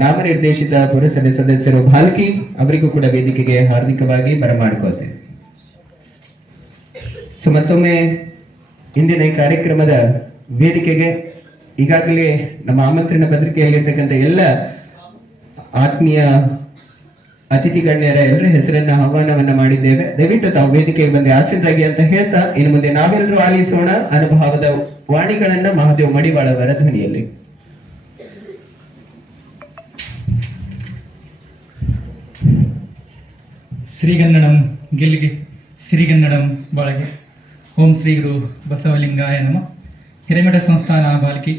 ನಾಮನಿರ್ದೇಶಿತ ಪುರಸಭೆ ಸದಸ್ಯರು ಭಾಲ್ಕಿ ಅವರಿಗೂ ಕೂಡ ವೇದಿಕೆಗೆ ಹಾರ್ದಿಕವಾಗಿ ಬರಮಾಡಿಕೊಳ್ತೇವೆ. ಸೊ ಮತ್ತೊಮ್ಮೆ ಇಂದಿನ ಈ ಕಾರ್ಯಕ್ರಮದ ವೇದಿಕೆಗೆ ಈಗಾಗಲೇ ನಮ್ಮ ಆಮಂತ್ರಣ ಪತ್ರಿಕೆಯಲ್ಲಿರ್ತಕ್ಕಂಥ ಎಲ್ಲ ಆತ್ಮೀಯ ಅತಿಥಿ ಗಣ್ಯರ ಎಲ್ಲರ ಹೆಸರನ್ನ ಆಹ್ವಾನವನ್ನ ಮಾಡಿದ್ದೇವೆ. ದಯವಿಟ್ಟು ತಾವು ವೇದಿಕೆಗೆ ಬಂದು ಆಸೀನರಾಗಿ ಅಂತ ಹೇಳ್ತಾ ಇನ್ನು ಮುಂದೆ ನಾವೆಲ್ಲರೂ ಆಲಿಸೋಣ ಅನುಭವದ ವಾಣಿಗಳನ್ನ ಮಹಾದೇವ್ ಮಡಿವಾಳ ಅವರ ಧ್ವನಿಯಲ್ಲಿ. ಶ್ರೀಗನ್ನಡಂ ಗೆಲ್ಲಿಗೆ ಶ್ರೀಗನ್ನಡಂ ಬಾಳಗೆ. ಓಂ ಶ್ರೀ ಗುರು ಬಸವಲಿಂಗಾಯ ನಮ. ಹಿರೇಮಠ ಸಂಸ್ಥಾನ ಬಾಲ್ಕಿ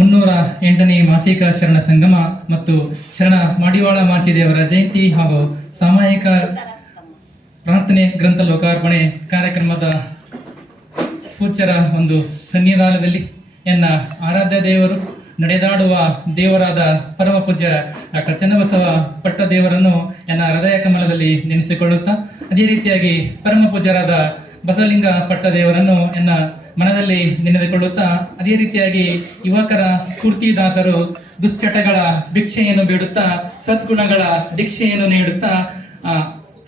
308ನೇ ಮಾಸಿಕ ಶರಣ ಸಂಗಮ ಮತ್ತು ಶರಣ ಮಡಿವಾಳ ಮಾಚಿದೇವರ ಜಯಂತಿ ಹಾಗೂ ಸಾಮಾಜಿಕ ಪ್ರಾರ್ಥನೆ ಗ್ರಂಥ ಲೋಕಾರ್ಪಣೆ ಕಾರ್ಯಕ್ರಮದ ಪೂಜ್ಯರ ಒಂದು ಸನ್ನಿಧಾನದಲ್ಲಿ ಎನ್ನ ಆರಾಧ್ಯ ದೇವರು ನಡೆದಾಡುವ ದೇವರಾದ ಪರಮ ಪೂಜ್ಯರ ಡಾಕ್ಟರ್ ಚನ್ನಬಸವ ಪಟ್ಟದೇವರನ್ನು ಎನ್ನ ಹೃದಯ ಕಮಲದಲ್ಲಿ ನೆನೆಸಿಕೊಳ್ಳುತ್ತಾ, ಅದೇ ರೀತಿಯಾಗಿ ಪರಮ ಪೂಜ್ಯರಾದ ಬಸವಲಿಂಗ ಪಟ್ಟದೇವರನ್ನು ಎನ್ನ ಮನದಲ್ಲಿ ನೆನೆದುಕೊಳ್ಳುತ್ತಾ, ಅದೇ ರೀತಿಯಾಗಿ ಯುವಕರ ಸ್ಫೂರ್ತಿದಾತರು ದುಶ್ಚಟಗಳ ಭಿಕ್ಷೆಯನ್ನು ಬೇಡುತ್ತಾ ಸದ್ಗುಣಗಳ ದೀಕ್ಷೆಯನ್ನು ನೀಡುತ್ತಾ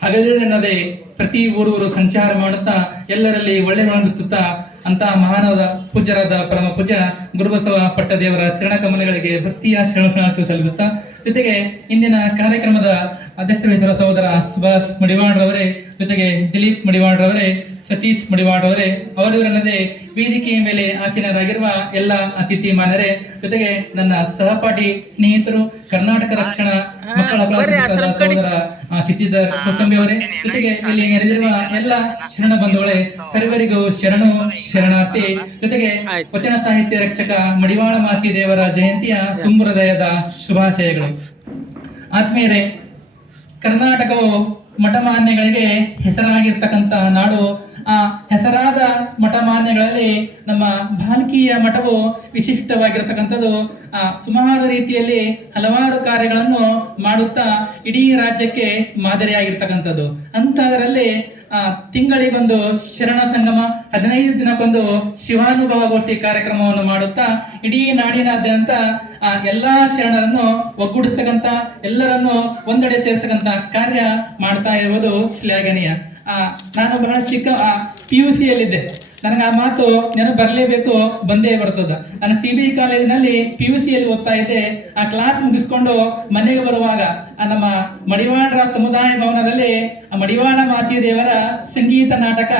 ಹಗಲಿರನ್ನದೇ ಪ್ರತಿ ಊರೂರು ಸಂಚಾರ ಮಾಡುತ್ತಾ ಎಲ್ಲರಲ್ಲಿ ಒಳ್ಳೆಯದುತ್ತಾ ಅಂತ ಮಹಾನಾದ ಪೂಜ್ಯರಾದ ಪರಮ ಪೂಜ್ಯ ಗುರುಬಸವ ಪಟ್ಟದೇವರ ಚರಣಕಮಲಗಳಿಗೆ ಭಕ್ತಿಯ ಶರಣಾರ್ಥಿ ಸಲ್ಲಿಸುತ್ತಾ, ಜೊತೆಗೆ ಇಂದಿನ ಕಾರ್ಯಕ್ರಮದ ಅಧ್ಯಕ್ಷರ ಸಹೋದರ ಸುಭಾಷ್ ಮಡಿವಾಳ್ರವರೇ, ಜೊತೆಗೆ ದಿಲೀಪ್ ಮಡಿವಾಳ್ರವರೇ, ಸತೀಶ್ ಮಡಿವಾಳ್ರವರೇ, ಅವರಿವರನ್ನದೇ ವೇದಿಕೆಯ ಮೇಲೆ ಆಸೀನರಾಗಿರುವ ಎಲ್ಲ ಅತಿಥಿ ಮಾನ್ಯರೇ, ಜೊತೆಗೆ ನನ್ನ ಸಹಪಾಠಿ ಸ್ನೇಹಿತರು, ಕರ್ನಾಟಕ ರಕ್ಷಣಾ ಮಕ್ಕಳ ಸಹೋದರ ಶಶಿಧರ್ ಹೊಸಂಬಿ ಅವರೇ, ಜೊತೆಗೆ ಇಲ್ಲಿ ನೆರೆದಿರುವ ಎಲ್ಲ ಶರಣ ಬಂಧುಗಳೇ, ಸರ್ವರಿಗೂ ಶರಣು ಶರಣಾರ್ಥಿ. ಜೊತೆಗೆ ವಚನ ಸಾಹಿತ್ಯ ರಕ್ಷಕ ಮಡಿವಾಳ ಮಾಚಿ ದೇವರ ಜಯಂತಿಯ ತುಂಬು ಹೃದಯದ ಶುಭಾಶಯಗಳು. ಆತ್ಮೀಯರೇ, ಕರ್ನಾಟಕವು ಮಠಮಾನ್ಯಗಳಿಗೆ ಹೆಸರಾಗಿರ್ತಕ್ಕಂಥ ನಾಡು. ಆ ಹೆಸರಾದ ಮಠಮಾನ್ಯಗಳಲ್ಲಿ ನಮ್ಮ ಭಾಲ್ಕಿಯ ಮಠವು ವಿಶಿಷ್ಟವಾಗಿರ್ತಕ್ಕಂಥದ್ದು. ಸುಮಾರು ರೀತಿಯಲ್ಲಿ ಹಲವಾರು ಕಾರ್ಯಗಳನ್ನು ಮಾಡುತ್ತಾ ಇಡೀ ರಾಜ್ಯಕ್ಕೆ ಮಾದರಿಯಾಗಿರ್ತಕ್ಕಂಥದ್ದು. ಅಂಥದ್ರಲ್ಲಿ ತಿಂಗಳಿಗೊಂದು ಶರಣ ಸಂಗಮ, 15 ದಿನಕ್ಕೊಂದು ಶಿವಾನುಭವ ಗೋಷ್ಠಿ ಕಾರ್ಯಕ್ರಮವನ್ನು ಮಾಡುತ್ತಾ ಇಡೀ ನಾಡಿನಾದ್ಯಂತ ಎಲ್ಲಾ ಶರಣರನ್ನು ಒಗ್ಗೂಡಿಸ್ತಕ್ಕಂಥ, ಎಲ್ಲರನ್ನು ಒಂದೆಡೆ ಸೇರಿಸ್ತಕ್ಕಂಥ ಕಾರ್ಯ ಮಾಡ್ತಾ ಇರುವುದು ಶ್ಲಾಘನೀಯ. ನಾನು ಬಹಳ ಚಿಕ್ಕ PUC ಯಲ್ಲಿದ್ದೆ. ನನಗೆ ಆ ಮಾತು ನೆನಪು ಬರಲೇಬೇಕು, ಬಂದೇ ಬರ್ತದ. ನಾನು CBI ಕಾಲೇಜಿನಲ್ಲಿ PUC ಯಲ್ಲಿ ಓದ್ತಾ ಇದ್ದೆ. ಆ ಕ್ಲಾಸ್ ಮುಗಿಸ್ಕೊಂಡು ಮನೆಗೆ ಬರುವಾಗ ನಮ್ಮ ಮಡಿವಾಳರ ಸಮುದಾಯ ಭವನದಲ್ಲಿ ಮಡಿವಾಳ ಮಾಚಿ ದೇವರ ಸಂಗೀತ ನಾಟಕ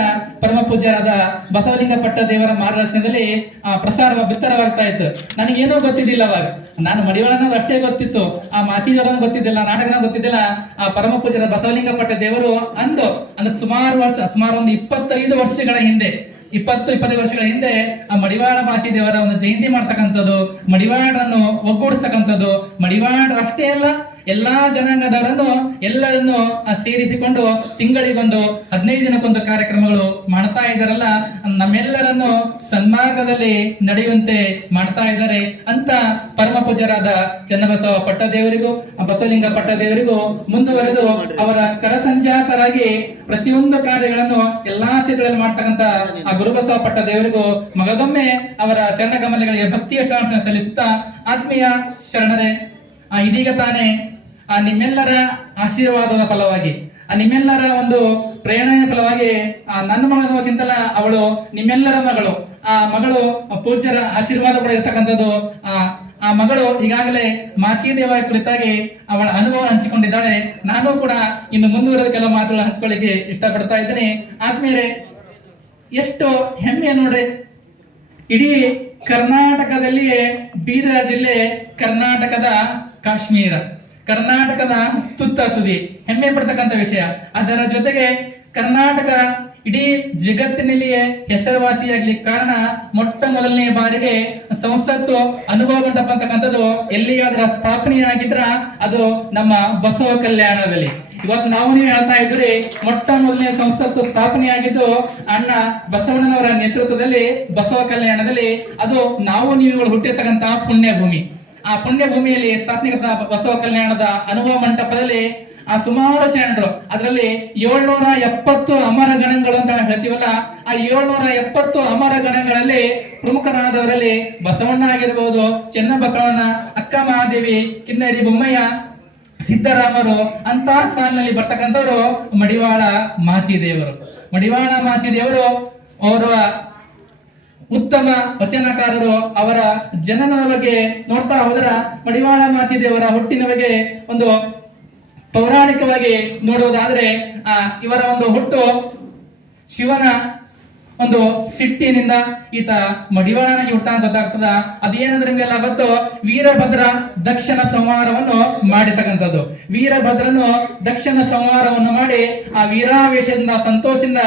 ಪರಮ ಪೂಜ್ಯರಾದ ಬಸವಲಿಂಗ ಪಟ್ಟದೇವರ ಮಾರ್ಗದರ್ಶನದಲ್ಲಿ ಬಿತ್ತರವಾಗ್ತಾ ಇತ್ತು. ನನಗೇನೋ ಗೊತ್ತಿದ್ದಿಲ್ಲ ಅವಾಗ. ನಾನು ಮಡಿವಾಳನ ಅಷ್ಟೇ ಗೊತ್ತಿತ್ತು, ಆ ಮಾಚಿ ದೇವರನ್ನ ಗೊತ್ತಿದ್ದಿಲ್ಲ, ನಾಟಕನ ಗೊತ್ತಿದ್ದಿಲ್ಲ. ಆ ಪರಮ ಪೂಜ್ಯರ ಬಸವಲಿಂಗ ಪಟ್ಟದೇವರು ಅಂದು ಸುಮಾರು ಒಂದು 25 ವರ್ಷಗಳ ಹಿಂದೆ, 20-25 ವರ್ಷಗಳ ಹಿಂದೆ ಆ ಮಡಿವಾಳ ಮಾಚಿ ದೇವರ ಒಂದು ಜಯಂತಿ ಮಾಡ್ತಕ್ಕಂಥದ್ದು, ಮಡಿವಾಳರನ್ನು ಒಗ್ಗೂಡಿಸ್ತಕ್ಕಂಥದ್ದು, ಮಡಿವಾಳರು ಅಷ್ಟೇ ಅಲ್ಲ ಎಲ್ಲಾ ಜನಾಂಗದವರನ್ನು ಎಲ್ಲರನ್ನು ಸೇರಿಸಿಕೊಂಡು ತಿಂಗಳಿಗೊಂದು 15 ದಿನಕ್ಕೊಂದು ಕಾರ್ಯಕ್ರಮಗಳು ಮಾಡ್ತಾ ಇದ್ದಾರಲ್ಲ, ನಮ್ಮೆಲ್ಲರನ್ನು ಸನ್ಮಾರ್ಗದಲ್ಲಿ ನಡೆಯುವಂತೆ ಮಾಡ್ತಾ ಇದ್ದಾರೆ ಅಂತ ಪರಮ ಪೂಜ್ಯರಾದ ಚನ್ನಬಸವ ಪಟ್ಟದೇವರಿಗೂ ಬಸವಲಿಂಗ ಪಟ್ಟದೇವರಿಗೂ ಮುಂದುವರೆದು ಅವರ ಕರಸಂಜಾತರಾಗಿ ಪ್ರತಿಯೊಂದು ಕಾರ್ಯಗಳನ್ನು ಎಲ್ಲಾ ಕ್ಷೇತ್ರದಲ್ಲಿ ಮಾಡ್ತಕ್ಕಂಥ ಆ ಗುರುಬಸವ ಪಟ್ಟದೇವರಿಗೂ ಮಗದೊಮ್ಮೆ ಅವರ ಚರಣಕಮಲಗಳಿಗೆ ಭಕ್ತಿಯ ಶರಣ ಸಲ್ಲಿಸುತ್ತಾ, ಆತ್ಮೀಯ ಶರಣರೇ, ಇದೀಗ ತಾನೇ ನಿಮ್ಮೆಲ್ಲರ ಆಶೀರ್ವಾದದ ಫಲವಾಗಿ, ನಿಮ್ಮೆಲ್ಲರ ಒಂದು ಪ್ರೇರಣೆಯ ಫಲವಾಗಿ ನನ್ನ ಮಗನಕ್ಕಿಂತಲ ಅವಳು ನಿಮ್ಮೆಲ್ಲರ ಮಗಳು. ಆ ಮಗಳು ಪೂಜ್ಯರ ಆಶೀರ್ವಾದ ಕೂಡ ಇರ್ತಕ್ಕಂಥದ್ದು. ಆ ಮಗಳು ಈಗಾಗಲೇ ಮಾಚಿ ದೇವರ ಕುರಿತಾಗಿ ಅವಳ ಅನುಭವ ಹಂಚಿಕೊಂಡಿದ್ದಾಳೆ. ನಾನು ಕೂಡ ಇನ್ನು ಮುಂದುವರೆದ ಕೆಲವು ಮಾತುಗಳು ಹಂಚಿಕೊಳ್ಳಿಕ್ಕೆ ಇಷ್ಟಪಡ್ತಾ ಇದ್ದೇನೆ. ಆದ್ಮೇಲೆ ಎಷ್ಟು ಹೆಮ್ಮೆ ನೋಡ್ರಿ, ಇಡೀ ಕರ್ನಾಟಕದಲ್ಲಿಯೇ ಬೀದರ್ ಜಿಲ್ಲೆ ಕರ್ನಾಟಕದ ಕಾಶ್ಮೀರ, ಕರ್ನಾಟಕದ ತುತ್ತ ತುದಿ, ಹೆಮ್ಮೆ ಪಡ್ತಕ್ಕಂಥ ವಿಷಯ. ಅದರ ಜೊತೆಗೆ ಕರ್ನಾಟಕ ಇಡೀ ಜಗತ್ತಿನಲ್ಲಿಯೇ ಹೆಸರುವಾಸಿಯಾಗ್ಲಿಕ್ಕೆ ಕಾರಣ ಮೊಟ್ಟ ಮೊದಲನೇ ಬಾರಿಗೆ ಸಂಸತ್ತು ಅನುಭವ ಮಂಟಪ ಅಂತಕ್ಕಂಥದ್ದು ಎಲ್ಲಿಯಾದ್ರೂ ಸ್ಥಾಪನೆಯಾಗಿದ್ರ ಅದು ನಮ್ಮ ಬಸವ ಕಲ್ಯಾಣದಲ್ಲಿ. ಇವತ್ತು ನಾವು ನೀವು ಹೇಳ್ತಾ ಇದ್ರಿ, ಮೊಟ್ಟ ಮೊದಲನೇ ಸಂಸತ್ತು ಸ್ಥಾಪನೆಯಾಗಿದ್ದು ಅಣ್ಣ ಬಸವಣ್ಣನವರ ನೇತೃತ್ವದಲ್ಲಿ ಬಸವ ಕಲ್ಯಾಣದಲ್ಲಿ. ಅದು ನಾವು ನೀವುಗಳು ಹುಟ್ಟಿರ್ತಕ್ಕಂಥ ಪುಣ್ಯ ಭೂಮಿ. ಆ ಪುಣ್ಯ ಭೂಮಿಯಲ್ಲಿ ಸ್ಥಾಪನೆಯಾದ ಬಸವ ಕಲ್ಯಾಣದ ಅನುಭವ ಮಂಟಪದಲ್ಲಿ ಆ ಸುಮಾರು ಶರಣರು, ಅದರಲ್ಲಿ 770 ಅಮರ ಗಣಗಳು ಅಂತ ಹೇಳ್ತೀವಲ್ಲ, ಆ 770 ಅಮರ ಗಣಗಳಲ್ಲಿ ಪ್ರಮುಖರಾದವರಲ್ಲಿ ಬಸವಣ್ಣ ಆಗಿರ್ಬೋದು, ಚೆನ್ನ ಬಸವಣ್ಣ, ಅಕ್ಕ ಮಹಾದೇವಿ, ಕಿನ್ನರಿ ಬೊಮ್ಮಯ್ಯ, ಸಿದ್ದರಾಮರು ಅಂತ ಸಾಲಿನಲ್ಲಿ ಬರ್ತಕ್ಕಂಥವ್ರು ಮಡಿವಾಳ ಮಾಚಿದೇವರು. ಮಡಿವಾಳ ಮಾಚಿದೇವರು ಅವರ ಉತ್ತಮ ವಚನಕಾರರು. ಅವರ ಜನನದ ಬಗ್ಗೆ ನೋಡ್ತಾ ಹೋದ್ರ ಮಡಿವಾಳ ಮಾಚಿದೇವರ ಹುಟ್ಟಿನ ಬಗ್ಗೆ ಒಂದು ಪೌರಾಣಿಕವಾಗಿ ನೋಡುವುದಾದ್ರೆ ಇವರ ಒಂದು ಹುಟ್ಟು ಶಿವನ ಒಂದು ಸಿಟ್ಟಿನಿಂದ ಈತ ಮಡಿವಾಳನಾಗಿ ಹುಟ್ಟಾಗ ಗೊತ್ತಾಗ್ತದ. ಅದೇನಂದ್ರೆ ನಿಮ್ಗೆಲ್ಲ ಗೊತ್ತು, ವೀರಭದ್ರ ದಕ್ಷಿಣ ಸಂಹಾರವನ್ನು ಮಾಡಿರ್ತಕ್ಕಂಥದ್ದು. ವೀರಭದ್ರನು ದಕ್ಷಿಣ ಸಂಹಾರವನ್ನು ಮಾಡಿ ಆ ವೀರಾವೇಶದಿಂದ ಸಂತೋಷದಿಂದ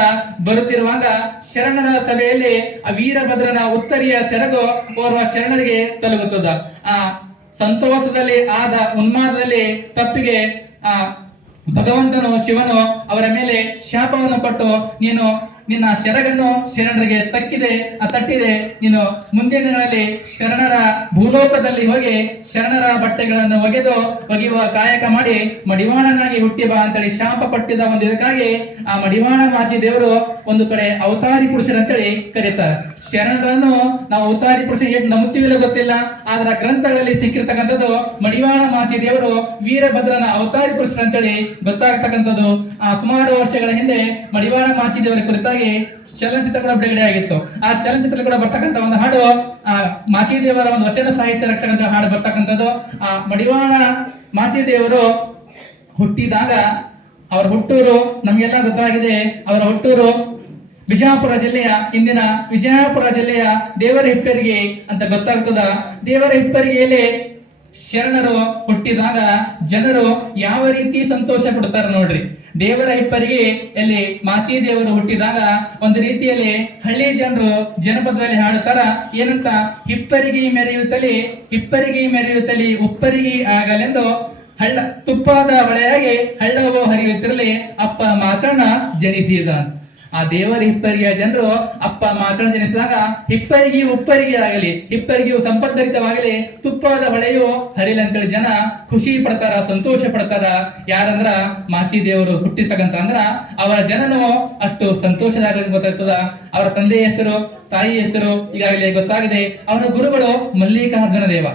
ಬರುತ್ತಿರುವಾಗ ಶರಣರ ಸಭೆಯಲ್ಲಿ ಆ ವೀರಭದ್ರನ ಉತ್ತರಿಯ ಸೆರಗು ಓರ್ವ ಶರಣರಿಗೆ ತಲುಗುತ್ತದ. ಆ ಸಂತೋಷದಲ್ಲಿ ಆದ ಉನ್ಮಾದದಲ್ಲಿ ತಪ್ಪಿಗೆ ಆ ಭಗವಂತನು ಶಿವನು ಅವರ ಮೇಲೆ ಶಾಪವನ್ನು ಕೊಟ್ಟು, ನೀನು ನಿನ್ನ ಶರಗನ್ನು ಶರಣರಿಗೆ ತಟ್ಟಿದೆ, ನೀನು ಮುಂದಿನ ದಿನಗಳಲ್ಲಿ ಶರಣರ ಭೂಲೋಕದಲ್ಲಿ ಹೋಗಿ ಶರಣರ ಬಟ್ಟೆಗಳನ್ನು ಒಗೆಯುವ ಕಾಯಕ ಮಾಡಿ ಮಡಿವಾಳನಾಗಿ ಹುಟ್ಟಿ ಬಾ ಅಂತೇಳಿ ಶಾಪ ಕೊಟ್ಟಿದ ಒಂದು ಇದಕ್ಕಾಗಿ ಆ ಮಡಿವಾಳ ಮಾಚಿ ದೇವರು ಒಂದು ಕಡೆ ಅವತಾರಿ ಪುರುಷರಂತೇಳಿ ಕರೀತಾರೆ. ಶರಣರನ್ನು ನಾವು ಅವತಾರಿ ಪುರುಷ ಹೇಗೆ ನಂಬ್ತೀವಿಲ್ಲ ಗೊತ್ತಿಲ್ಲ, ಆದ್ರ ಗ್ರಂಥಗಳಲ್ಲಿ ಸಿಕ್ಕಿರ್ತಕ್ಕಂಥದ್ದು ಮಡಿವಾಳ ಮಾಚಿ ದೇವರು ವೀರಭದ್ರನ ಅವತಾರಿ ಪುರುಷರಂತೇಳಿ ಗೊತ್ತಾಗ್ತಕ್ಕಂಥದ್ದು. ಸುಮಾರು ವರ್ಷಗಳ ಹಿಂದೆ ಮಡಿವಾಳ ಮಾಚಿ ದೇವರ ಕುರಿತಾಗಿ ಚಲನಚಿತ್ರ ಕೂಡ ಬಿಡುಗಡೆ ಆಗಿತ್ತು. ಆ ಚಲನಚಿತ್ರ ಕೂಡ ಬರ್ತಕ್ಕಂಥ ಒಂದು ಹಾಡು ಮಾಚಿದೇವರ ಒಂದು ವಚನ ಸಾಹಿತ್ಯ ರಕ್ಷಕ ಹಾಡು ಬರ್ತಕ್ಕಂಥದ್ದು. ಆ ಮಡಿವಾಳ ಮಾಚಿದೇವರು ಹುಟ್ಟಿದಾಗ ಅವರ ಹುಟ್ಟೂರು ನಮಗೆಲ್ಲ ಗೊತ್ತಾಗಿದೆ. ಅವರ ಹುಟ್ಟೂರು ವಿಜಯಪುರ ಜಿಲ್ಲೆಯ, ಇಂದಿನ ವಿಜಯಪುರ ಜಿಲ್ಲೆಯ ದೇವರ ಹಿಪ್ಪರಿಗೆ ಅಂತ ಗೊತ್ತಾಗ್ತದ. ದೇವರ ಹಿಪ್ಪರಿಗೆಯಲ್ಲಿ ಶರಣರು ಹುಟ್ಟಿದಾಗ ಜನರು ಯಾವ ರೀತಿ ಸಂತೋಷ ಪಡ್ತಾರೆ ನೋಡ್ರಿ. ದೇವರ ಹಿಪ್ಪರಿಗೆ ಎಲ್ಲಿ ಮಾಚಿ ದೇವರು ಹುಟ್ಟಿದಾಗ ಒಂದು ರೀತಿಯಲ್ಲಿ ಹಳ್ಳಿ ಜನರು ಜನಪದದಲ್ಲಿ ಹಾಡುತ್ತಾರ. ಏನಂತ, ಹಿಪ್ಪರಿಗೆ ಮೆರೆಯುತ್ತಲಿ ಉಪ್ಪರಿಗೆ ಆಗಲೆಂದು ಹಳ್ಳ ತುಪ್ಪದ ಹೊಳೆಯಾಗಿ ಹಳ್ಳವೋ ಹರಿಯುತ್ತಿರಲಿ ಅಪ್ಪ ಮಾಚಣ್ಣ ಜನಿಸಿದ. ಆ ದೇವರ ಹಿಪ್ಪರಿಗೆಯ ಜನರು ಅಪ್ಪ ಮಾಚಣ್ಣ ಜನಿಸಿದಾಗ ಹಿಪ್ಪರಿಗೆ ಉಪ್ಪರಿಗೆ ಆಗಲಿ, ಹಿಪ್ಪರಿಗೆಯು ಸಂಪದ್ಭರಿತವಾಗಲಿ, ತುಪ್ಪದ ಹೊಳೆಯು ಹರಿಲಿ ಅಂತೇಳಿ ಜನ ಖುಷಿ ಪಡ್ತಾರ, ಸಂತೋಷ ಪಡ್ತಾರ. ಯಾರಂದ್ರ ಮಾಚಿ ದೇವರು ಹುಟ್ಟಿರ್ತಕ್ಕಂಥ ಅಂದ್ರ ಅವರ ಜನನು ಅಷ್ಟು ಸಂತೋಷದಾಗ ಗೊತ್ತಾಗ್ತದ. ಅವರ ತಂದೆಯ ಹೆಸರು, ತಾಯಿ ಹೆಸರು ಈಗಾಗಲೇ ಗೊತ್ತಾಗಿದೆ. ಅವರ ಗುರುಗಳು ಮಲ್ಲಿಕಾರ್ಜುನ ದೇವ.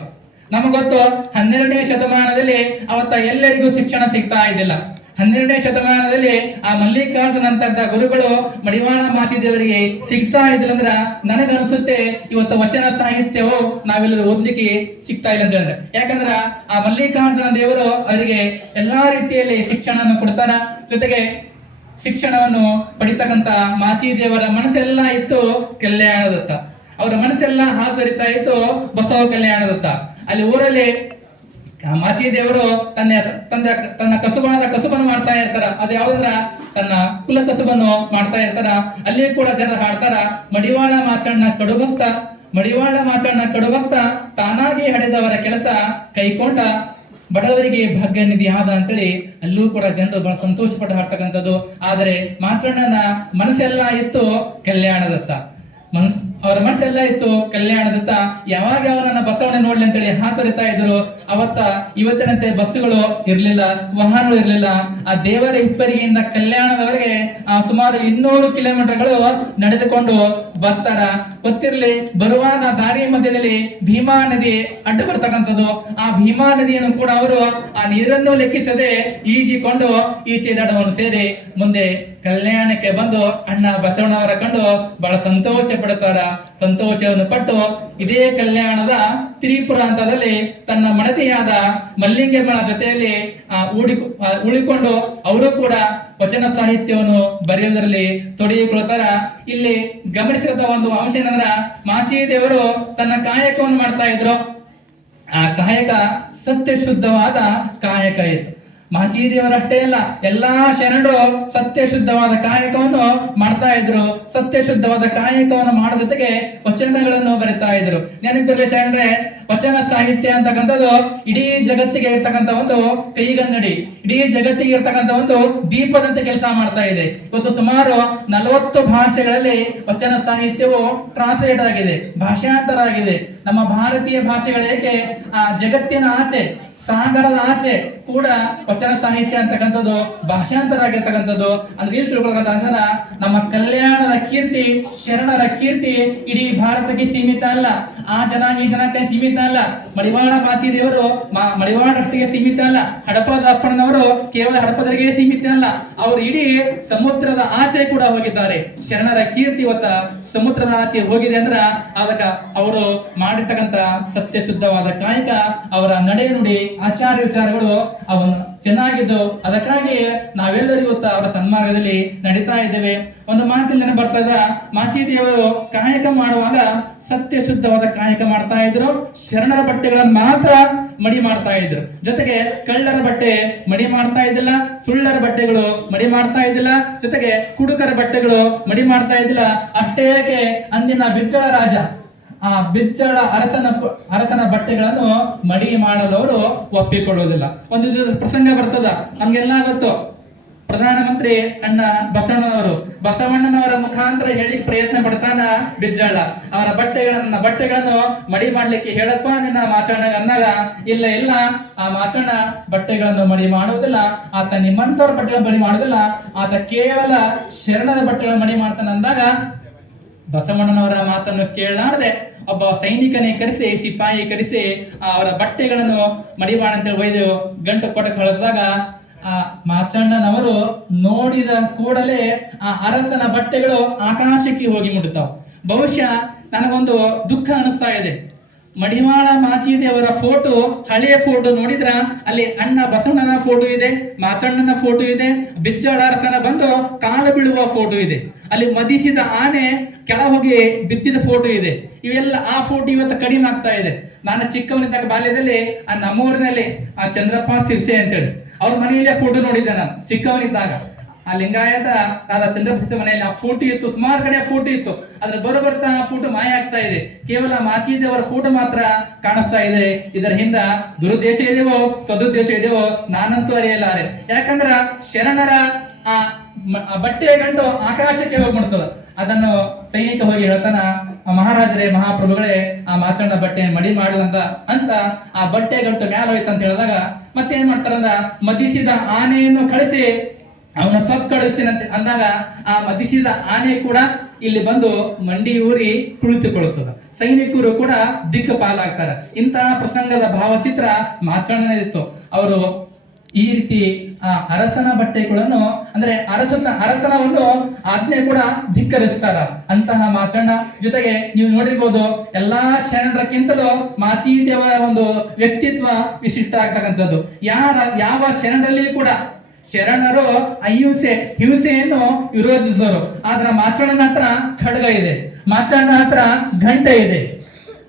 ನಮಗ್ ಗೊತ್ತು, 12ನೇ ಶತಮಾನದಲ್ಲಿ ಅವತ್ತ ಎಲ್ಲರಿಗೂ ಶಿಕ್ಷಣ ಸಿಗ್ತಾ ಇದ್ದಿಲ್ಲ. 12ನೇ ಶತಮಾನದಲ್ಲಿ ಆ ಮಲ್ಲಿಕಾರ್ಜುನ ಅಂತ ಗುರುಗಳು ಮಡಿವಾಳ ಮಾಚಿ ದೇವರಿಗೆ ಸಿಗ್ತಾ ಇದ್ದಿಲ್ಲ ಅಂದ್ರ ನನಗನ್ಸುತ್ತೆ ಇವತ್ತು ವಚನ ಸಾಹಿತ್ಯವು ನಾವೆಲ್ಲರೂ ಓದ್ಲಿಕ್ಕೆ ಸಿಗ್ತಾ ಇಲ್ಲ ಅಂತ ಹೇಳಿದ್ರೆ. ಯಾಕಂದ್ರ ಆ ಮಲ್ಲಿಕಾರ್ಜುನ ದೇವರು ಅವರಿಗೆ ಎಲ್ಲಾ ರೀತಿಯಲ್ಲಿ ಶಿಕ್ಷಣವನ್ನು ಕೊಡ್ತಾರ. ಜೊತೆಗೆ ಶಿಕ್ಷಣವನ್ನು ಪಡಿತಕ್ಕಂತ ಮಾಚಿ ದೇವರ ಮನಸ್ಸೆಲ್ಲ ಇತ್ತು ಕಲ್ಯಾಣದತ್ತ. ಅವರ ಮನಸ್ಸೆಲ್ಲ ಹಾತೊರಿತಾ ಇತ್ತು ಬಸವ ಕಲ್ಯಾಣದತ್ತ. ಅಲ್ಲಿ ಊರಲ್ಲಿ ಮಾಚಿ ದೇವರು ತನ್ನ ಕಸುಬನ್ನು ಮಾಡ್ತಾ ಇರ್ತಾರ. ಅದು ಯಾವ್ದಂದ್ರ ತನ್ನ ಕುಲ ಕಸುಬನ್ನು ಮಾಡ್ತಾ ಇರ್ತಾರ. ಅಲ್ಲಿ ಕೂಡ ಜನ ಹಾಡ್ತಾರ, ಮಡಿವಾಳ ಮಾಚಣ್ಣ ಕಡುಭಕ್ತ ತಾನಾಗಿ ಹಡೆದವರ ಕೆಲಸ ಕೈಕೊಂಡ ಬಡವರಿಗೆ ಭಾಗ್ಯ ನಿಧಿ ಆದ ಅಂತೇಳಿ ಅಲ್ಲೂ ಕೂಡ ಜನರು ಬಹಳ ಸಂತೋಷ ಪಟ್ಟು ಹಾಡ್ತಕ್ಕಂಥದ್ದು. ಆದರೆ ಮಾಚಣ್ಣನ ಮನಸ್ಸೆಲ್ಲ ಇತ್ತು ಕಲ್ಯಾಣದತ್ತ. ಅವರ ಮನಸ್ಸೆಲ್ಲ ಇತ್ತು ಕಲ್ಯಾಣದತ್ತ. ಯಾವಾಗ ಅವನನ್ನ ಬಸವಣ್ಣ ನೋಡ್ಲಿ ಅಂತೇಳಿ ಹಾತೊರಿತಾ ಇದ್ರು. ಇವತ್ತಿನಂತೆ ಬಸ್ಸುಗಳು ಇರ್ಲಿಲ್ಲ, ವಾಹನಗಳು ಇರ್ಲಿಲ್ಲ. ಆ ದೇವರ ಹಿಪ್ಪರಿಗೆಯಿಂದ ಕಲ್ಯಾಣದವರೆಗೆ ಸುಮಾರು 200 ಕಿಲೋಮೀಟರ್ಗಳು ನಡೆದುಕೊಂಡು ಬರ್ತಾರ. ಗೊತ್ತಿರ್ಲಿ, ಬರುವಾಗ ದಾರಿ ಮಧ್ಯದಲ್ಲಿ ಭೀಮಾ ನದಿ ಅಡ್ಡು ಬರ್ತಕ್ಕಂಥದ್ದು. ಆ ಭೀಮಾ ನದಿಯನ್ನು ಕೂಡ ಅವರು ಆ ನೀರನ್ನು ಲೆಕ್ಕಿಸದೆ ಈಜಿಕೊಂಡು ಈಚೆ ದಡವನ್ನು ಸೇರಿ ಮುಂದೆ ಕಲ್ಯಾಣಕ್ಕೆ ಬಂದು ಅಣ್ಣ ಬಸವಣ್ಣವರ ಕಂಡು ಬಹಳ ಸಂತೋಷ ಪಡುತ್ತಾರ. ಸಂತೋಷವನ್ನು ಪಟ್ಟು ಇದೇ ಕಲ್ಯಾಣದ ತ್ರಿಪುರ ಹಂತದಲ್ಲಿ ತನ್ನ ಮಡದಿಯಾದ ಮಲ್ಲಿಂಗಮ್ಮಳ ಜೊತೆಯಲ್ಲಿ ಉಳಿಕೊಂಡು ಅವರು ಕೂಡ ವಚನ ಸಾಹಿತ್ಯವನ್ನು ಬರೆಯುವುದರಲ್ಲಿ ತೊಡಗಿಕೊಳ್ತಾರ. ಇಲ್ಲಿ ಗಮನಿಸಿದ ಒಂದು ಅಂಶ ಏನಂದ್ರ, ಮಾಚಿ ದೇವರು ತನ್ನ ಕಾಯಕವನ್ನು ಮಾಡ್ತಾ ಇದ್ರು. ಆ ಕಾಯಕ ಸತ್ಯ ಶುದ್ಧವಾದ ಕಾಯಕ ಇತ್ತು. ಮಾಚಿ ದೇವರಷ್ಟೇ ಅಲ್ಲ, ಎಲ್ಲಾ ಶರಣರು ಸತ್ಯ ಶುದ್ಧವಾದ ಕಾಯಕವನ್ನು ಮಾಡ್ತಾ ಇದ್ರು. ಸತ್ಯ ಶುದ್ಧವಾದ ಕಾಯಕವನ್ನು ಮಾಡೋ ಜೊತೆಗೆ ವಚನಗಳನ್ನು ಬರೀತಾ ಇದ್ರು. ನೆನಪಿರಲಿ ಶರಣರೇ, ವಚನ ಸಾಹಿತ್ಯ ಅಂತಕ್ಕಂಥದ್ದು ಇಡೀ ಜಗತ್ತಿಗೆ ಇರ್ತಕ್ಕಂಥ ಒಂದು ಕೈಗನ್ನಡಿ, ಇಡೀ ಜಗತ್ತಿಗೆ ಇರ್ತಕ್ಕಂಥ ಒಂದು ದೀಪದಂತೆ ಕೆಲಸ ಮಾಡ್ತಾ ಇದೆ. ಇವತ್ತು ಸುಮಾರು 40 ಭಾಷೆಗಳಲ್ಲಿ ವಚನ ಸಾಹಿತ್ಯವು ಟ್ರಾನ್ಸ್ಲೇಟ್ ಆಗಿದೆ, ಭಾಷಾಂತರ ಆಗಿದೆ. ನಮ್ಮ ಭಾರತೀಯ ಭಾಷೆಗಳೇಕೆ ಜಗತ್ತಿನ ಆಚೆ ಸಾಗರದ ಆಚೆ ಕೂಡ ವಚನ ಸಾಹಿತ್ಯ ಅಂತಕ್ಕಂಥದ್ದು ಭಾಷಾಂತರ ಆಗಿರ್ತಕ್ಕಂಥದ್ದು ಅಂದ್ರೆ ಇಲ್ಲಿ ತಿಳ್ಕೊಳ್ತಕ್ಕಂಥ ಅಂಶನ ನಮ್ಮ ಕಲ್ಯಾಣದ ಕೀರ್ತಿ, ಶರಣರ ಕೀರ್ತಿ ಇಡೀ ಭಾರತಕ್ಕೆ ಸೀಮಿತ ಅಲ್ಲ, ಆ ಜನಾಂಗ ಈ ಜನಕ್ಕೆ ಸೀಮಿತ ಅಲ್ಲ, ಮಡಿವಾಳ ಮಾಚಿದೇವರು ಮಡಿವಾಳರಷ್ಟಿಗೆ ಸೀಮಿತ ಅಲ್ಲ, ಹಡಪದ ಅಪ್ಪಣ್ಣನವರು ಕೇವಲ ಹಡಪದರಿಗೆ ಸೀಮಿತ ಅಲ್ಲ, ಅವರು ಇಡೀ ಸಮುದ್ರದ ಆಚೆ ಕೂಡ ಹೋಗಿದ್ದಾರೆ. ಶರಣರ ಕೀರ್ತಿ ಇವತ್ತ ಸಮುದ್ರದ ಆಚೆ ಹೋಗಿದೆ ಅಂದ್ರ ಅದಕ್ಕ ಅವರು ಮಾಡಿರ್ತಕ್ಕಂಥ ಸತ್ಯ ಶುದ್ಧವಾದ ಕಾಯಕ, ಅವರ ನಡೆ ನುಡಿ, ಆಚಾರ ವಿಚಾರಗಳು ಅವನು ಚೆನ್ನಾಗಿದ್ದು, ಅದಕ್ಕಾಗಿ ನಾವೆಲ್ಲರೂ ಇವತ್ತು ಅವರ ಸನ್ಮಾರ್ಗದಲ್ಲಿ ನಡೀತಾ ಇದ್ದೇವೆ. ಒಂದು ಮಾತಿಲ್ ನೆನಪು ಬರ್ತದ, ಮಾಚಿದೇವರು ಕಾಯಕ ಮಾಡುವಾಗ ಸತ್ಯ ಶುದ್ಧವಾದ ಕಾಯಕ ಮಾಡ್ತಾ ಇದ್ರು, ಶರಣರ ಬಟ್ಟೆಗಳನ್ನು ಮಾತ್ರ ಮಡಿ ಮಾಡ್ತಾ ಇದ್ರು. ಜೊತೆಗೆ ಕಳ್ಳರ ಬಟ್ಟೆ ಮಡಿ ಮಾಡ್ತಾ ಇದ್ದಿಲ್ಲ, ಸುಳ್ಳರ ಬಟ್ಟೆಗಳು ಮಡಿ ಮಾಡ್ತಾ ಇದ್ದಿಲ್ಲ, ಜೊತೆಗೆ ಕುಡುಕರ ಬಟ್ಟೆಗಳು ಮಡಿ ಮಾಡ್ತಾ ಇದ್ದಿಲ್ಲ. ಅಷ್ಟೇ ಏಕೆ ಅಂದಿನ ಬಿಚ್ಚಳ ರಾಜ, ಆ ಬಿಚ್ಚಳ ಅರಸನ ಬಟ್ಟೆಗಳನ್ನು ಮಡಿ ಮಾಡಲು ಅವರು ಒಪ್ಪಿಕೊಳ್ಳುವುದಿಲ್ಲ. ಒಂದು ಪ್ರಸಂಗ ಬರ್ತದ, ನಮ್ಗೆಲ್ಲ ಗೊತ್ತು. ಪ್ರಧಾನಮಂತ್ರಿ ಅಣ್ಣ ಬಸವಣ್ಣನವರ ಮುಖಾಂತರ ಹೇಳಿ ಪ್ರಯತ್ನ ಪಡ್ತಾನ ಬಿಜ್ಜಳ. ಅವರ ಬಟ್ಟೆಗಳನ್ನು ಮಡಿ ಮಾಡ್ಲಿಕ್ಕೆ ಹೇಳಪ್ಪ ನಿನ್ನ ಮಾಚಣ್ಣ ಅಂದಾಗ, ಇಲ್ಲ ಆ ಮಾಚಣ್ಣ ಬಟ್ಟೆಗಳನ್ನು ಮಡಿ ಮಾಡುವುದಿಲ್ಲ, ಆತ ನಿಮ್ಮಂತವ್ರ ಬಟ್ಟೆಗಳನ್ನು ಮಡಿ ಮಾಡುವುದಿಲ್ಲ, ಆತ ಕೇವಲ ಶರಣರ ಬಟ್ಟೆಗಳನ್ನು ಮಡಿ ಮಾಡ್ತಾನೆ ಅಂದಾಗ ಬಸವಣ್ಣನವರ ಮಾತನ್ನು ಕೇಳಲಾರದೆ ಒಬ್ಬ ಸೈನಿಕನೇ ಕರೆಸಿ, ಸಿಪಾಯಿ ಕರೆಸಿ ಅವರ ಬಟ್ಟೆಗಳನ್ನು ಮಡಿ ಮಾಡಂತೇಳಿ ಒಯ್ದು ಗಂಟು ಕೊಡಕ್ಕೆ ಹೊರದಾಗ ಆ ಮಾಚಣ್ಣನವರು ನೋಡಿದ ಕೂಡಲೇ ಆ ಅರಸನ ಬಟ್ಟೆಗಳು ಆಕಾಶಕ್ಕೆ ಹೋಗಿ ಮುಟ್ಟುತ್ತಾವ. ಬಹುಶಃ ನನಗೊಂದು ದುಃಖ ಅನಿಸ್ತಾ ಇದೆ. ಮಡಿವಾಳ ಮಾಚಿದೇವರ ಫೋಟೋ, ಹಳೆಯ ಫೋಟೋ ನೋಡಿದ್ರ ಅಲ್ಲಿ ಅಣ್ಣ ಬಸವಣ್ಣನ ಫೋಟೋ ಇದೆ, ಮಾಚಣ್ಣನ ಫೋಟೋ ಇದೆ, ಬಿಜ್ಜಳ ಅರಸನ ಬಂದು ಕಾಲು ಬೀಳುವ ಫೋಟೋ ಇದೆ, ಅಲ್ಲಿ ಮದಿಸಿದ ಆನೆ ಕೆಳ ಹೋಗಿ ಬಿದ್ದಿದ ಫೋಟೋ ಇದೆ. ಇವೆಲ್ಲ ಆ ಫೋಟೋ ಇವತ್ತು ಕಡಿಮೆ ಆಗ್ತಾ ಇದೆ. ನಾನು ಚಿಕ್ಕವನಿದ್ದಾಗ ಬಾಲ್ಯದಲ್ಲಿ ಆ ನಮ್ಮೂರಿನಲ್ಲಿ ಆ ಚಂದ್ರಪ್ಪ ಸಿರ್ಸೆ ಅಂತೇಳಿ ಅವ್ರ ಮನೆಯಲ್ಲೇ ಫೋಟೋ ನೋಡಿದ್ದೆ ನಾನು ಚಿಕ್ಕವನಿದ್ದಾಗ. ಆ ಲಿಂಗಾಯತ ಚಂದ್ರಪ್ಪ ಮನೆಯಲ್ಲಿ ಆ ಫೋಟೋ ಇತ್ತು, ಸುಮಾರು ಕಡೆ ಫೋಟೋ ಇತ್ತು. ಅದ್ರ ಬರೋಬರ್ತಾ ಆ ಫೋಟೋ ಮಾಯ ಆಗ್ತಾ ಇದೆ. ಕೇವಲ ಮಾಚಿದೇವರ ಫೋಟೋ ಮಾತ್ರ ಕಾಣಿಸ್ತಾ ಇದೆ. ಇದರ ಹಿಂದ ದುರುದ್ದೇಶ ಇದೆಯೋ ಸದುದ್ದೇಶ ಇದೆಯೋ ನಾನಂತೂ ಅರಿಯಲಾರೆ. ಯಾಕಂದ್ರ ಶರಣರ ಆ ಬಟ್ಟೆಯ ಗಂಟು ಆಕಾಶಕ್ಕೆ ಹೋಗ್ಬಿಡ್ತದ. ಅದನ್ನು ಸೈನಿಕ ಹೋಗಿ ಹೇಳ್ತಾನ, ಮಹಾರಾಜರೇ, ಮಹಾಪ್ರಭುಗಳೇ, ಆ ಮಾಚಣ್ಣ ಬಟ್ಟೆ ಮಡಿ ಮಾಡಲಂತ ಅಂತ ಆ ಬಟ್ಟೆ ಗಂಟು ಮ್ಯಾಲ ಹೋಯ್ತು ಅಂತ ಹೇಳಿದಾಗ ಮತ್ತೇನ್ ಮಾಡ್ತಾರಂದ, ಮದಿಸಿದ ಆನೆಯನ್ನು ಕಳಿಸಿ ಅವನ ಕಳಿಸಿನಂತೆ ಅಂದಾಗ ಆ ಮದಿಸಿದ ಆನೆ ಕೂಡ ಇಲ್ಲಿ ಬಂದು ಮಂಡಿ ಊರಿ ಕುಳಿತುಕೊಳ್ಳುತ್ತದೆ. ಸೈನಿಕರು ಕೂಡ ದಿಕ್ಕಪಾಲಾಗ್ತಾರೆ. ಇಂತಹ ಪ್ರಸಂಗದ ಭಾವಚಿತ್ರ ಮಾಚಣ್ಣನಿತ್ತು. ಅವರು ಈ ರೀತಿ ಆ ಅರಸನ ಬಟ್ಟೆಗಳನ್ನು ಅಂದ್ರೆ ಅರಸನ ಒಂದು ಆಜ್ಞೆ ಕೂಡ ಧಿಕ್ಕರಿಸ್ತಾರ ಅಂತಹ ಮಾಚಣ್ಣ. ಜೊತೆಗೆ ನೀವು ನೋಡಿರ್ಬೋದು, ಎಲ್ಲಾ ಶರಣರಕ್ಕಿಂತಲೂ ಮಾಚಿದೇವರ ಒಂದು ವ್ಯಕ್ತಿತ್ವ ವಿಶಿಷ್ಟ ಆಗ್ತಕ್ಕಂಥದ್ದು. ಯಾವ ಶರಣರಲ್ಲಿ ಕೂಡ ಶರಣರು ಹಿಂಸೆಯನ್ನು ವಿರೋಧಿಸೋರು, ಆದ್ರ ಮಾಚಣ್ಣನ ಹತ್ರ ಖಡ್ಗ ಇದೆ, ಮಾಚಣ್ಣ ಹತ್ರ ಘಂಟೆ ಇದೆ.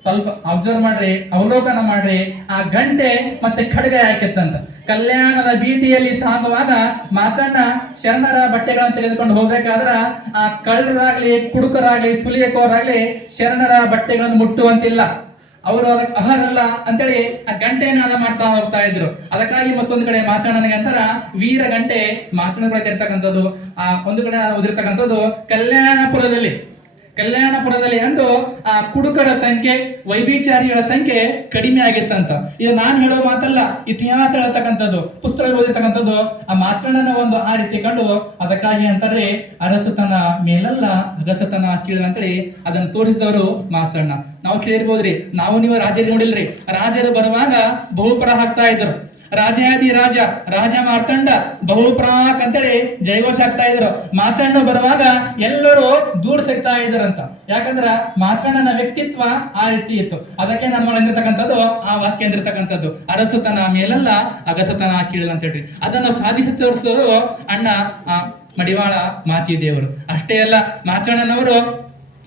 ಸ್ವಲ್ಪ ಅಬ್ಸರ್ವ್ ಮಾಡ್ರಿ, ಅವಲೋಕನ ಮಾಡ್ರಿ, ಆ ಗಂಟೆ ಮತ್ತೆ ಖಡ್ಗ ಯಾಕೆತ್ತಂತ. ಕಲ್ಯಾಣದ ಬೀದಿಯಲ್ಲಿ ಸಾಗುವಾಗ ಮಾಚಣ್ಣ ಶರಣರ ಬಟ್ಟೆಗಳನ್ನು ತೆಗೆದುಕೊಂಡು ಹೋಗ್ಬೇಕಾದ್ರ ಆ ಕಳ್ಳರಾಗ್ಲಿ, ಕುಡುಕರಾಗ್ಲಿ, ಸುಲಿಯಕೋರಾಗ್ಲಿ ಶರಣರ ಬಟ್ಟೆಗಳನ್ನು ಮುಟ್ಟುವಂತಿಲ್ಲ. ಅವರು ಅದಕ್ಕೆ ಅರ್ಹರಲ್ಲ ಅಂತೇಳಿ ಆ ಗಂಟೆನಾದ ಮಾಡ್ತಾ ಹೋಗ್ತಾ ಇದ್ರು. ಅದಕ್ಕಾಗಿ ಮತ್ತೊಂದು ಕಡೆ ಮಾಚಣ್ಣನಿಗೆ ಅಂತಾರ ವೀರ ಗಂಟೆ ಮಾಚಣ್ಣಗಳಿಗೆ ಇರ್ತಕ್ಕಂಥದ್ದು. ಆ ಒಂದು ಕಡೆ ಉದಿರ್ತಕ್ಕಂಥದ್ದು ಕಲ್ಯಾಣಪುರದಲ್ಲಿ ಅಂದು ಆ ಕುಡುಕರ ಸಂಖ್ಯೆ, ವೈಭಿಚಾರಿಗಳ ಸಂಖ್ಯೆ ಕಡಿಮೆ ಆಗಿತ್ತಂತ. ಇದು ನಾನು ಹೇಳೋ ಮಾತಲ್ಲ, ಇತಿಹಾಸ ಹೇಳ್ತಕ್ಕಂಥದ್ದು, ಪುಸ್ತಕ ಓದಿರ್ತಕ್ಕಂಥದ್ದು. ಆ ಮಾಚಣ್ಣನ ಒಂದು ಆ ರೀತಿ ಕಂಡು ಅದಕ್ಕಾಗಿ ಅಂತಾರೆ ಅರಸುತನ ಮೇಲಲ್ಲ ಅಗಸತನ ಕೀಳಂತೇಳಿ ಅದನ್ನು ತೋರಿಸಿದವರು ಮಾಚಣ್ಣ. ನಾವು ಕೇಳಿರ್ಬೋದ್ರಿ, ನಾವು ನೀವು ರಾಜರು ನೋಡಿಲ್ರಿ, ರಾಜರು ಬರುವಾಗ ಬಹುಪರ ಹಾಕ್ತಾ ಇದ್ರು. ರಾಜಾದಿ ರಾಜ ಮಾರ್ಕಂಡ ಬಹುಪ್ರಾಕ್ ಅಂತೇಳಿ ಜಯಘೋಷ ಆಗ್ತಾ ಇದ್ರು. ಮಾಚಣ್ಣ ಬರುವಾಗ ಎಲ್ಲರೂ ದೂರ ಸಿಗ್ತಾ ಇದ್ರಂತ. ಯಾಕಂದ್ರ ಮಾಚಣ್ಣನ ವ್ಯಕ್ತಿತ್ವ ಆ ರೀತಿ ಇತ್ತು. ಅದಕ್ಕೆ ನಮ್ಮಲ್ಲಿರ್ತಕ್ಕಂಥದ್ದು ಆ ವಾಕ್ಯ ಅಂದಿರ್ತಕ್ಕಂಥದ್ದು, ಅರಸುತನ ಮೇಲಲ್ಲ ಅಗಸತನ ಕೀಳಲ್ಲ ಅಂತ ಹೇಳ್ರಿ. ಅದನ್ನು ಸಾಧಿಸಿ ತೋರಿಸೋರು ಅಣ್ಣ ಮಡಿವಾಳ ಮಾಚಿದೇವರು. ಅಷ್ಟೇ ಅಲ್ಲ, ಮಾಚಣ್ಣನವರು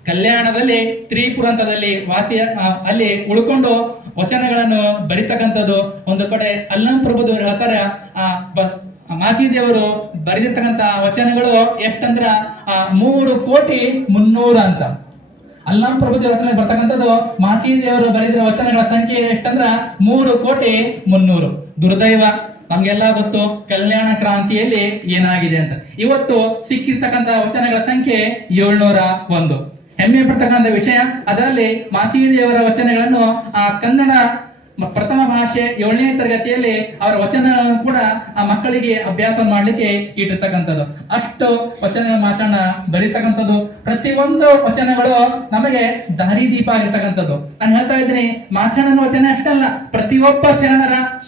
ಕಲ್ಯಾಣದಲ್ಲಿ ತ್ರಿಪುರಂತದಲ್ಲಿ ಅಲ್ಲಿ ಉಳ್ಕೊಂಡು ವಚನಗಳನ್ನು ಬರಿತಕ್ಕಂಥದ್ದು. ಒಂದು ಕಡೆ ಅಲ್ಲಂ ಪ್ರಭುದೇವರು ಹೇಳ್ತಾರೆ, ಮಾಚಿದೇವರು ಬರೆದಿರ್ತಕ್ಕಂಥ ವಚನಗಳು ಎಷ್ಟಂದ್ರ 3,300,000 ಅಂತ. ಅಲ್ಲಂ ಪ್ರಭುದೇವರ ವಚನ ಬರ್ತಕ್ಕಂಥದ್ದು ಮಾಚಿದೇವರು ಬರೆದಿರೋ ವಚನಗಳ ಸಂಖ್ಯೆ ಎಷ್ಟಂದ್ರ 3,300,000. ದುರ್ದೈವ, ನಮ್ಗೆಲ್ಲ ಗೊತ್ತು ಕಲ್ಯಾಣ ಕ್ರಾಂತಿಯಲ್ಲಿ ಏನಾಗಿದೆ ಅಂತ. ಇವತ್ತು ಸಿಕ್ಕಿರ್ತಕ್ಕಂಥ ವಚನಗಳ ಸಂಖ್ಯೆ 701. ಹೆಮ್ಮೆ ಪಡ್ತಕ್ಕಂಥ ವಿಷಯ. ಅದರಲ್ಲಿ ಮಾಚಿದೇವರ ವಚನಗಳನ್ನು ಆ ಕನ್ನಡ ಪ್ರಥಮ ಭಾಷೆ 7ನೇ ತರಗತಿಯಲ್ಲಿ ಅವರ ವಚನ ಕೂಡ ಆ ಮಕ್ಕಳಿಗೆ ಅಭ್ಯಾಸ ಮಾಡ್ಲಿಕ್ಕೆ ಇಟ್ಟಿರ್ತಕ್ಕಂಥದ್ದು. ಅಷ್ಟು ವಚನ ಮಾಚಣ್ಣ ಬರೀತಕ್ಕಂಥದ್ದು. ಪ್ರತಿಯೊಂದು ವಚನಗಳು ನಮಗೆ ದಾರಿದೀಪ ಆಗಿರ್ತಕ್ಕಂಥದ್ದು. ನಾನು ಹೇಳ್ತಾ ಇದ್ದೀನಿ, ಮಾಚಣ್ಣನ ವಚನ ಅಷ್ಟಲ್ಲ, ಪ್ರತಿಯೊಬ್ಬ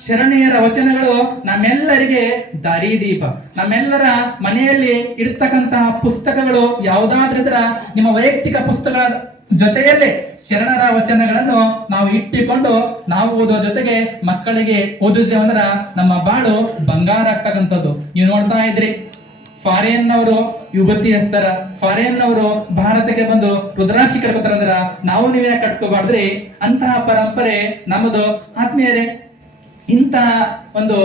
ಶರಣೆಯರ ವಚನಗಳು ನಮ್ಮೆಲ್ಲರಿಗೆ ದಾರಿದೀಪ. ನಮ್ಮೆಲ್ಲರ ಮನೆಯಲ್ಲಿ ಇರ್ತಕ್ಕಂತಹ ಪುಸ್ತಕಗಳು ಯಾವುದಾದ್ರಿದ್ರ ನಿಮ್ಮ ವೈಯಕ್ತಿಕ ಪುಸ್ತಕಗಳ ಜೊತೆಯಲ್ಲೇ ಶರಣರ ವಚನಗಳನ್ನು ನಾವು ಇಟ್ಟುಕೊಂಡು ನಾವು ಓದೋ ಜೊತೆಗೆ ಮಕ್ಕಳಿಗೆ ಓದಿದ್ದೇವೆ ಅಂದ್ರೆ ನಮ್ಮ ಬಾಳು ಬಂಗಾರ ಆಗ್ತಕ್ಕಂಥದ್ದು. ನೀವು ನೋಡ್ತಾ ಇದ್ರಿ, ಫಾರಿನ್ ನವರು ಯುವತಿ ಹಚ್ತಾರ, ಫಾರಿನ್ ನವರು ಭಾರತಕ್ಕೆ ಬಂದು ರುದ್ರಾಕ್ಷಿ ಕಟ್ಕೋತಾರಂದ್ರ ನಾವು ನೀವೇ ಕಟ್ಕೋಬಾರ್ದ್ರಿ. ಅಂತಹ ಪರಂಪರೆ ನಮ್ಮದು. ಆತ್ಮೀಯರೇ, ಇಂತಹ ಒಂದು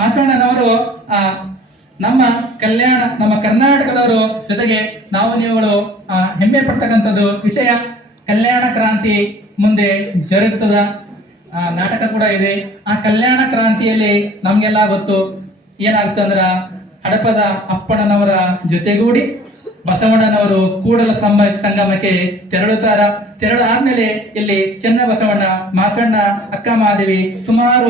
ಮಾಚಣ್ಣನವರು ನಮ್ಮ ನಮ್ಮ ಕರ್ನಾಟಕದವರು ಜೊತೆಗೆ ನಾವು ನೀವುಗಳು ಹೆಮ್ಮೆ ಪಡ್ತಕ್ಕಂಥದ್ದು ವಿಷಯ. ಕಲ್ಯಾಣ ಕ್ರಾಂತಿ ಮುಂದೆ ಜರುಗುತ್ತದ ನಾಟಕ ಕೂಡ ಇದೆ. ಆ ಕಲ್ಯಾಣ ಕ್ರಾಂತಿಯಲ್ಲಿ ನಮ್ಗೆಲ್ಲ ಗೊತ್ತು ಏನಾಗುತ್ತೆ ಅಂದ್ರ, ಹಡಪದ ಅಪ್ಪಣ್ಣನವರ ಜೊತೆಗೂಡಿ ಬಸವಣ್ಣನವರು ಕೂಡಲ ಸಂಗಮಕ್ಕೆ ತೆರಳುತ್ತಾರ. ತೆರಳಾದ್ಮೇಲೆ ಇಲ್ಲಿ ಚೆನ್ನ ಬಸವಣ್ಣ, ಮಾಚಣ್ಣ, ಅಕ್ಕ ಮಹಾದೇವಿ, ಸುಮಾರು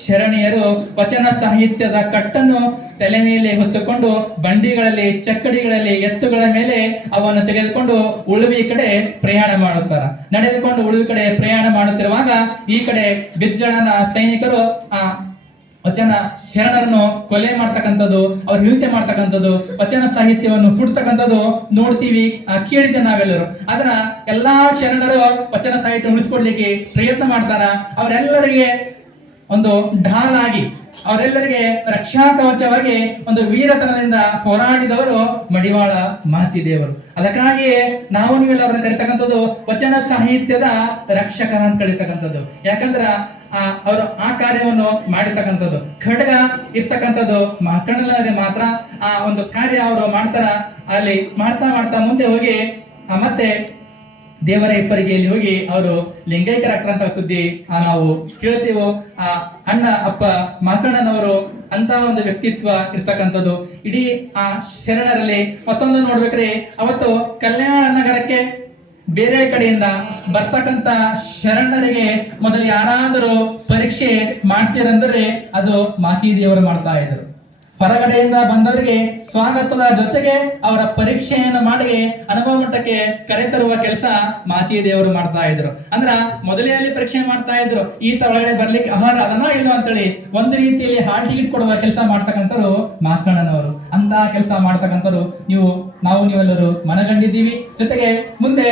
ಶರಣೆಯರು ವಚನ ಸಾಹಿತ್ಯದ ಕಟ್ಟನ್ನು ತಲೆ ಮೇಲೆ ಹೊತ್ತುಕೊಂಡು ಬಂಡಿಗಳಲ್ಲಿ, ಚಕ್ಕಡಿಗಳಲ್ಲಿ, ಎತ್ತುಗಳ ಮೇಲೆ ಅವನ್ನು ತೆಗೆದುಕೊಂಡು ಉಳುವಿ ಕಡೆ ಪ್ರಯಾಣ ಮಾಡುತ್ತಾರ. ನಡೆದುಕೊಂಡು ಉಳುವಿ ಕಡೆ ಪ್ರಯಾಣ ಮಾಡುತ್ತಿರುವಾಗ ಈ ಕಡೆ ಬಿಜ್ಜಳನ ಸೈನಿಕರು ವಚನ ಶರಣರನ್ನು ಕೊಲೆ ಮಾಡ್ತಕ್ಕಂಥದ್ದು, ಅವ್ರು ಹಿಂಸೆ ಮಾಡ್ತಕ್ಕಂಥದ್ದು, ವಚನ ಸಾಹಿತ್ಯವನ್ನು ಸುಡ್ತಕ್ಕಂಥದ್ದು ನೋಡ್ತೀವಿ, ಕೇಳಿದ್ದೆ ನಾವೆಲ್ಲರೂ. ಅದನ್ನ ಎಲ್ಲಾ ಶರಣರು ವಚನ ಸಾಹಿತ್ಯ ಉಳಿಸ್ಕೊಡ್ಲಿಕ್ಕೆ ಪ್ರಯತ್ನ ಮಾಡ್ತಾರ. ಅವರೆಲ್ಲರಿಗೆ ಒಂದು ಢಾಲಾಗಿ, ಅವರೆಲ್ಲರಿಗೆ ರಕ್ಷಾ ಕವಚವಾಗಿ ಒಂದು ವೀರತನದಿಂದ ಹೋರಾಡಿದವರು ಮಡಿವಾಳ ಮಾಚಿದೇವರು. ಅದಕ್ಕಾಗಿಯೇ ನಾವು ನೀವೆಲ್ಲರನ್ನ ಕರಿತಕ್ಕಂಥದ್ದು ವಚನ ಸಾಹಿತ್ಯದ ರಕ್ಷಕ ಅಂತ ಕರೀತಕ್ಕಂಥದ್ದು. ಯಾಕಂದ್ರ ಅವರು ಆ ಕಾರ್ಯವನ್ನು ಮಾಡಿರ್ತಕ್ಕಂಥದ್ದು. ಖಡ್ಗ ಇರ್ತಕ್ಕಂಥದ್ದು ಮಾತನಾಡಲಾರೆ ಮಾತ್ರ ಆ ಒಂದು ಕಾರ್ಯ ಅವರು ಮಾಡ್ತಾರ. ಅಲ್ಲಿ ಮಾಡ್ತಾ ಮುಂದೆ ಹೋಗಿ ಮತ್ತೆ ದೇವರ ಇಪ್ಪರಿಗೆಯಲ್ಲಿ ಹೋಗಿ ಅವರು ಲಿಂಗೈಕ್ಯರಾಗ್ತಾರಂತ ಸುದ್ದಿ ನಾವು ಕೇಳ್ತೀವೋ. ಅಣ್ಣ ಅಪ್ಪ ಮಾಚಣ್ಣನವರು ಅಂತ ಒಂದು ವ್ಯಕ್ತಿತ್ವ ಇರ್ತಕ್ಕಂಥದ್ದು. ಇಡೀ ಶರಣರಲ್ಲಿ ಮತ್ತೊಂದು ನೋಡ್ಬೇಕ್ರಿ, ಅವತ್ತು ಕಲ್ಯಾಣ ನಗರಕ್ಕೆ ಬೇರೆ ಕಡೆಯಿಂದ ಬರ್ತಕ್ಕಂತ ಶರಣರಿಗೆ ಮೊದಲು ಯಾರಾದರೂ ಪರೀಕ್ಷೆ ಮಾಡ್ತೀರಂದ್ರೆ ಅದು ಮಾಚಿದೇವರು ಮಾಡ್ತಾ ಇದ್ರು. ಹೊರಗಡೆಯಿಂದ ಬಂದವರಿಗೆ ಸ್ವಾಗತದ ಜೊತೆಗೆ ಅವರ ಪರೀಕ್ಷೆಯನ್ನು ಮಾಡಿ ಅನುಭವ ಮಟ್ಟಕ್ಕೆ ಕರೆತರುವ ಕೆಲಸ ಮಾಚಿದೇವರು ಮಾಡ್ತಾ ಇದ್ರು. ಅಂದ್ರ ಮೊದಲೇ ಪರೀಕ್ಷೆ ಮಾಡ್ತಾ ಇದ್ರು, ಈತ ಒಳಗಡೆ ಬರ್ಲಿಕ್ಕೆ ಆಹಾರ ಅದನ್ನೋ ಇಲ್ವೋ ಅಂತೇಳಿ ಒಂದು ರೀತಿಯಲ್ಲಿ ಹಾಲ್ ಟಿಕೆಟ್ ಕೊಡುವ ಕೆಲಸ ಮಾಡ್ತಕ್ಕಂಥವ್ರು ಮಾಚಣ್ಣನವರು. ಅಂತ ಕೆಲಸ ಮಾಡ್ತಕ್ಕಂಥವ್ರು ನಾವು ನೀವೆಲ್ಲರೂ ಮನಗಂಡಿದ್ದೀವಿ. ಜೊತೆಗೆ ಮುಂದೆ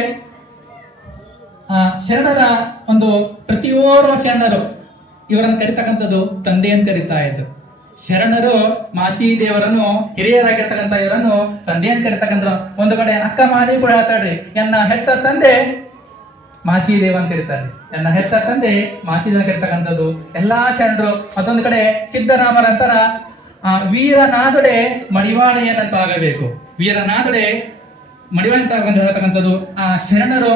ಶರಣರ ಒಂದು ಪ್ರತಿಯೋರ್ವ ಶರಣರು ಇವರನ್ನು ಕರಿತಕ್ಕಂಥದ್ದು ತಂದೆ ಅಂತ ಕರಿತಾ ಇದ್ರು. ಶರಣರು ಮಾಚಿದೇವರನ್ನು ಹಿರಿಯರಾಗಿರ್ತಕ್ಕಂಥ ಇವರನ್ನು ತಂದೆ ಅಂತ ಕರಿತಕ್ಕಂಥ. ಒಂದು ಕಡೆ ಅಕ್ಕ ಮಹಾದೇವಿ ಕೂಡ ಹೇಳ್ತಾಳ್ರಿ, ನನ್ನ ಹೆತ್ತ ತಂದೆ ಮಾಚಿದೇವ ಅಂತ ಕರೀತಾರೆ. ನನ್ನ ಹೆತ್ತ ತಂದೆ ಮಾಚಿದೇವ ಕರಿತಕ್ಕಂಥದ್ದು ಎಲ್ಲಾ ಶರಣರು. ಮತ್ತೊಂದು ಕಡೆ ಸಿದ್ದರಾಮರಂತರ ವೀರನಾದೊಡೆ ಮಡಿವಾಳೆಯನ್ನಂತ ಆಗಬೇಕು, ವೀರನಾದೊಡೆ ಮಡಿವಾಳ ಅಂತ ಹೇಳ್ತಕ್ಕಂಥದ್ದು. ಶರಣರು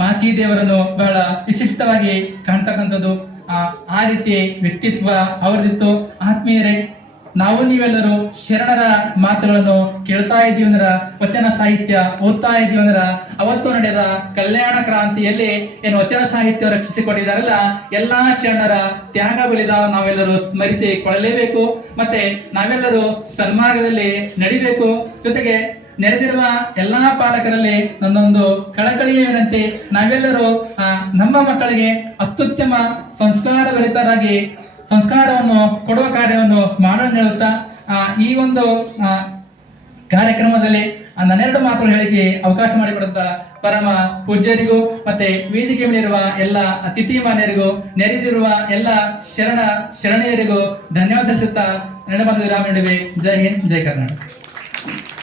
ಮಾಚಿದೇವರನ್ನು ಬಹಳ ವಿಶಿಷ್ಟವಾಗಿ ಕಾಣ್ತಕ್ಕಂಥದ್ದು. ಆ ರೀತಿ ವ್ಯಕ್ತಿತ್ವ ಅವರದಿತ್ತು. ಆತ್ಮೀಯರೇ, ನಾವು ನೀವೆಲ್ಲರೂ ಶರಣರ ಮಾತುಗಳನ್ನು ಕೇಳ್ತಾ ಇದೀವಿ ಅಂದ್ರ, ವಚನ ಸಾಹಿತ್ಯ ಓದ್ತಾ ಇದೀವಿ ಅಂದ್ರ, ಅವತ್ತು ನಡೆದ ಕಲ್ಯಾಣ ಕ್ರಾಂತಿಯಲ್ಲಿ ಏನು ವಚನ ಸಾಹಿತ್ಯ ರಕ್ಷಿಸಿಕೊಂಡಿದ್ದಾರಲ್ಲ, ಎಲ್ಲಾ ಶರಣರ ತ್ಯಾಗ ಬಲಿದಾನ ನಾವೆಲ್ಲರೂ ಸ್ಮರಿಸಿಕೊಳ್ಳಲೇಬೇಕು. ಮತ್ತೆ ನಾವೆಲ್ಲರೂ ಸನ್ಮಾರ್ಗದಲ್ಲಿ ನಡಿಬೇಕು. ಜೊತೆಗೆ ನೆರೆದಿರುವ ಎಲ್ಲಾ ಪಾಲಕರಲ್ಲಿ ನನ್ನೊಂದು ಕಳಕಳಿಯ ವಿನಂತಿ, ನಾವೆಲ್ಲರೂ ನಮ್ಮ ಮಕ್ಕಳಿಗೆ ಅತ್ಯುತ್ತಮ ಸಂಸ್ಕಾರಭರಿತರಾಗಿ ಸಂಸ್ಕಾರವನ್ನು ಕೊಡುವ ಕಾರ್ಯವನ್ನು ಮಾಡೋಣ ಹೇಳುತ್ತಾ ಈ ಒಂದು ಕಾರ್ಯಕ್ರಮದಲ್ಲಿ ನನ್ನೆರಡು ಮಾತುಗಳು ಹೇಳಿಕೆ ಅವಕಾಶ ಮಾಡಿಕೊಡುತ್ತ ಪರಮ ಪೂಜ್ಯರಿಗೂ ಮತ್ತೆ ವೇದಿಕೆ ಮೇಲಿರುವ ಎಲ್ಲ ಅತಿಥಿ ಮಾನ್ಯರಿಗೂ ನೆರೆದಿರುವ ಎಲ್ಲ ಶರಣೆಯರಿಗೂ ಧನ್ಯವಾದ ತಿಳಿಸುತ್ತಾ ನನ್ನ ಬಂದು ವಿರಾಮ ನೀಡುವೆ. ಜೈ ಹಿಂದ್, ಜೈ ಕರ್ನಾಟಕ.